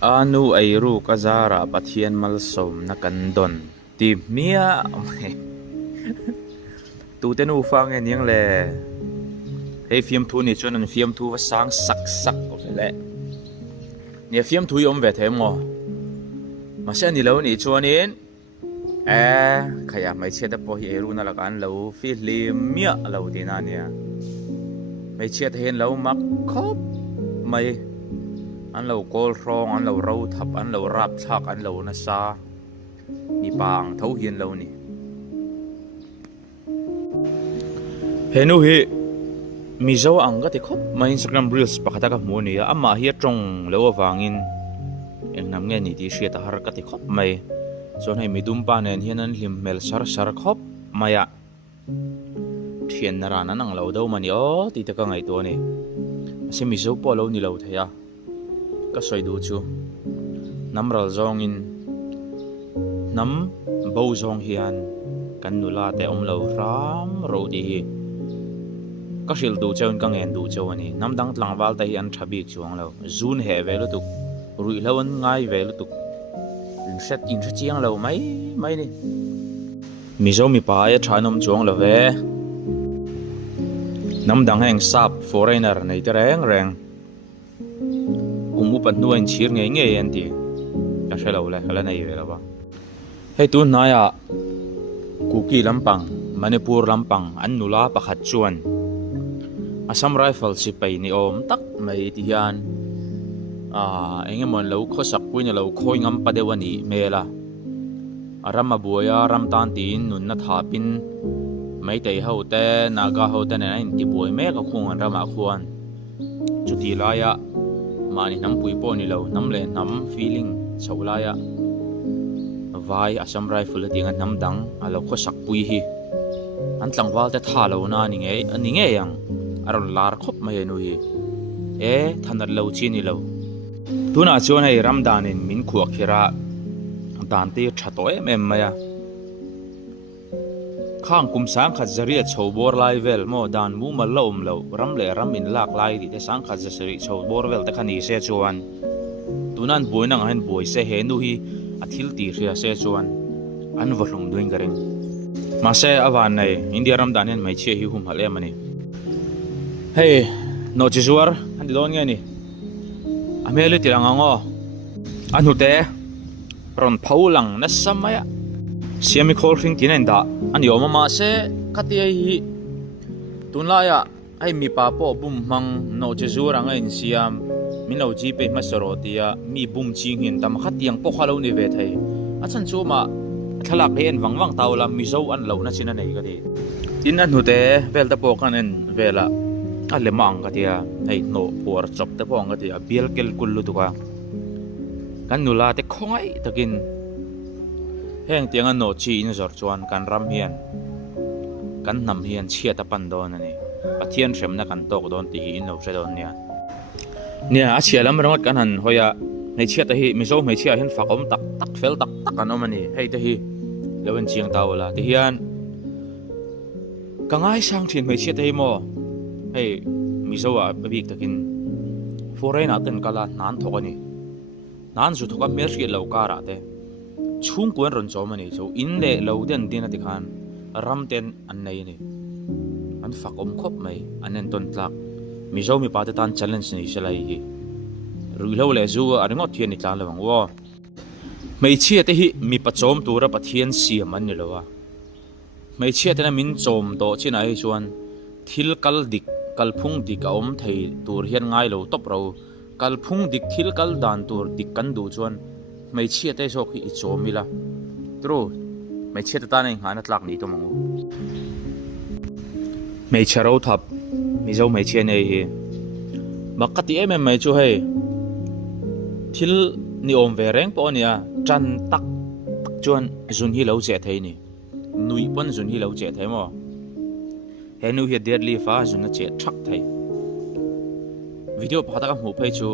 anu ai ru kazara pathian mal som na kan don ti mia tu te nu fang en yang le hei fiam thu ni chuan an fiam thu wa sang sak sak o le ne fiam thu yom ve the mo ma se ni lo ni chuan in khaya mai che da po hi eru na la kan lo fi lim mia lo ti na nia mai che ta hen lo mak khop mai an lo kol rong an lo ro thap an lo rap thak an lo na sa mi pang tho hian lo ni henu hi mi zo ang ga te khop ma Instagram reels pakata ka mu ni ama hi tong lo awangin eng nam nge ni ti hria ta har ka te khop mai chon hai mi dum pa nen hian an hlim mel sar sar khop maya thian na ran an ang lo do mani o ti ta ka ngai to ni ase mi zo po lo ni lo thaya ka soi du chu namral zong in nam bo zong hian kan nula te om lo ram ro di hi ka hril du chon ka ngen du chaw ani nam dang tlangwal te hi an thabik chuang lo zun he ve lo tuk rui lo an ngai ve lo tuk set in chiang lo mai mai ni mi zo mi pa ya thanom chuang lo ve nam dang heng sap foreigner nei te reng reng umu pat nuan chir nge nge an ti ka shelo le hala nei ve lo ba hei tu na ya kuki lampang manipur lampang an nula pakhat chuan Assam rifle si pai ni om tak mai ti hian engemon lo khosak puina lo khoi ngam padewani mela arama buaya ram tan tin nun na thapin mai tei hote naga hote na in ti boi me ka khung an rama khuan chuti laya mani nam pui po ni lo nam le nam feeling chaulaya vai Assam rifle tinga nam dang alo khosak pui hi an tlangwal te tha lo na ni nge yang aron lar khop mai nu hi thanar lo chi ni lo tuna chuan hei ramdan in min khuak khira dan te thato em maya khang kum sang khat zaria chhobor lai vel mo dan mu mal lom lo ram le ram in lak lai di te sang khat zasari chhobor vel te khani se chuan tunan boinang han boi se he nu hi athil ti ria se chuan an vahlum duing gareng ma se awan nei india ramdan hen mai che hi hum hale mani hey no chizuar an di don nge ni amele tirangango anute ron phaulang na samaya siami khol ring tinen da an yoma ma se khati hi tunlaya ai mi pa po bum mang no chizur anga in siam mino ji pe masorotia mi bum chi ngin tam khatiang po khalo ni ve thai achan chu ma thalak hen wangwang tawla mi zo an lo na china nei ga di tin an hute vel ta po kan en vela ale mang ka tia hei no por chop te pong ka tia bial kel kullu tu ka kan nula te khongai takin heng tiang an no chi in zor chuan kan ram hian kan nam hian chia ta pan don ani pathian rem na kan tok don ti hi in no se don nia a chia lam rongot kan han hoya nei chia ta hi mi zo mai chia hin fakom tak tak fel tak tak an omani hei ta hi lewan chiang tawla ti hian kangai sang thin mai chia ta hi mo hei mizoa babik takin foreign aten kala nan thokani nan zu thoka mer ri lo kara te chung kuan ron chomani so in le lo den din ati khan ram ten an nei ni an fakom khop mai anen ton tlak mizo mi pa te tan challenge ni selai hi ruilo le zu aringot thian ni tlang lawang wo mai chia te hi mi pachom tura pathian siam an ni lowa mai chia te na min chom to china hi chuan thil kal dik kalphung dik a om thei tur hian ngai lo top ro kalphung dik thil kal dan tur dik kan du chuan mai chia te sok hi chomila tro mai chia ta nei ngana tlak ni to mangu mai charo thap mi zo mai chia nei hi makati mai chu hei thil ni om ve reng po nia chan tak chuan zun hi lo che thei ni nui pon zun hi lo che thei mo henu hi deadly fa zuna che thak thai video phata ka mu phei chu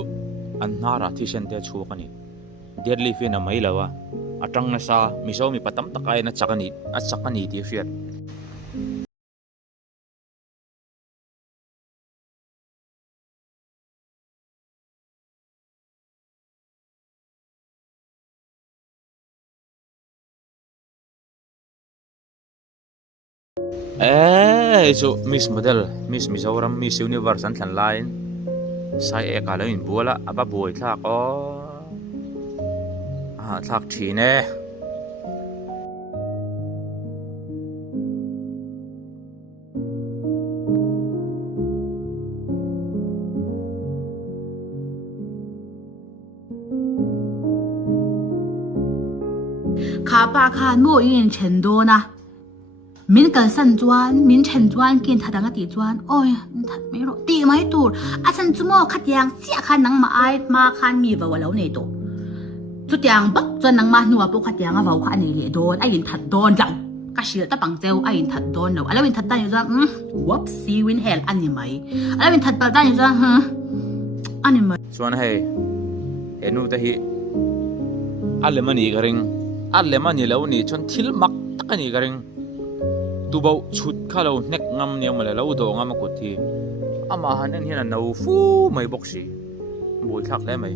an nara thisen te chu kani deadly fi na mai lawa atang na sa miso mi patam takai na chakani ti fiat chu Miss Model Miss Mizoram Miss Universe an thlan line sai e ka lo in buala aba boi thak o thak thi ne khá ba khan mo in chen do na min kal san chuan min chen chuan kin thadanga ti chuan oi that me ro ti mai tur a san chu mo khatyang sia khan nang ma ai ma khan mi wa lo nei to chu tiang bak chuan nang ma nuwa po khatyang a wau kha nei le don a in that don lang ka shil ta pang cheu a in that don lo alawin that ta ni za whoopsie win hell ani mai alawin that pa ta ni za ani mai chuan hei enu ta hi alemani garing alemani lo ni chon thil mak takani garing tubau chut khalo nek ngam ne mala lo do ngam ko thi ama hanen hian no fu mai boxi boi thak le mai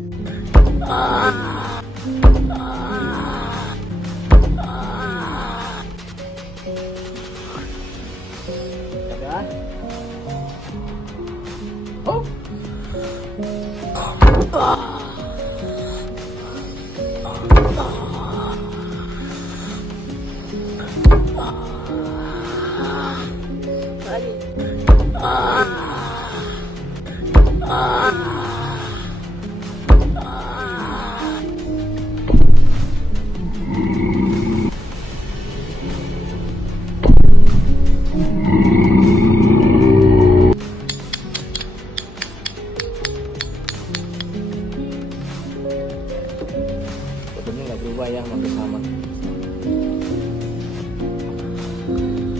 Fotonya nggak berubah ya, masih sama.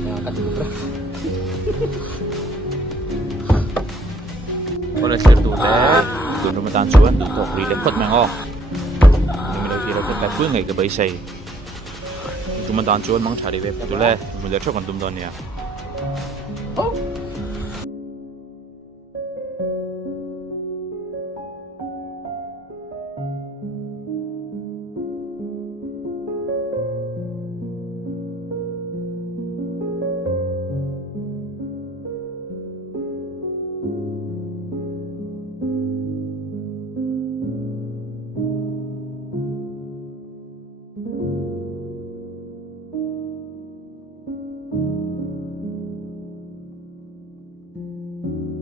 Yang angkat dulu bro. Wala sir tu le tun rumatan chuan du tok ri le khot mango mi lo ti lo khot la pui ngai ka bai sai rumatan chuan mang thari ve tu le mu le thok an tum don ya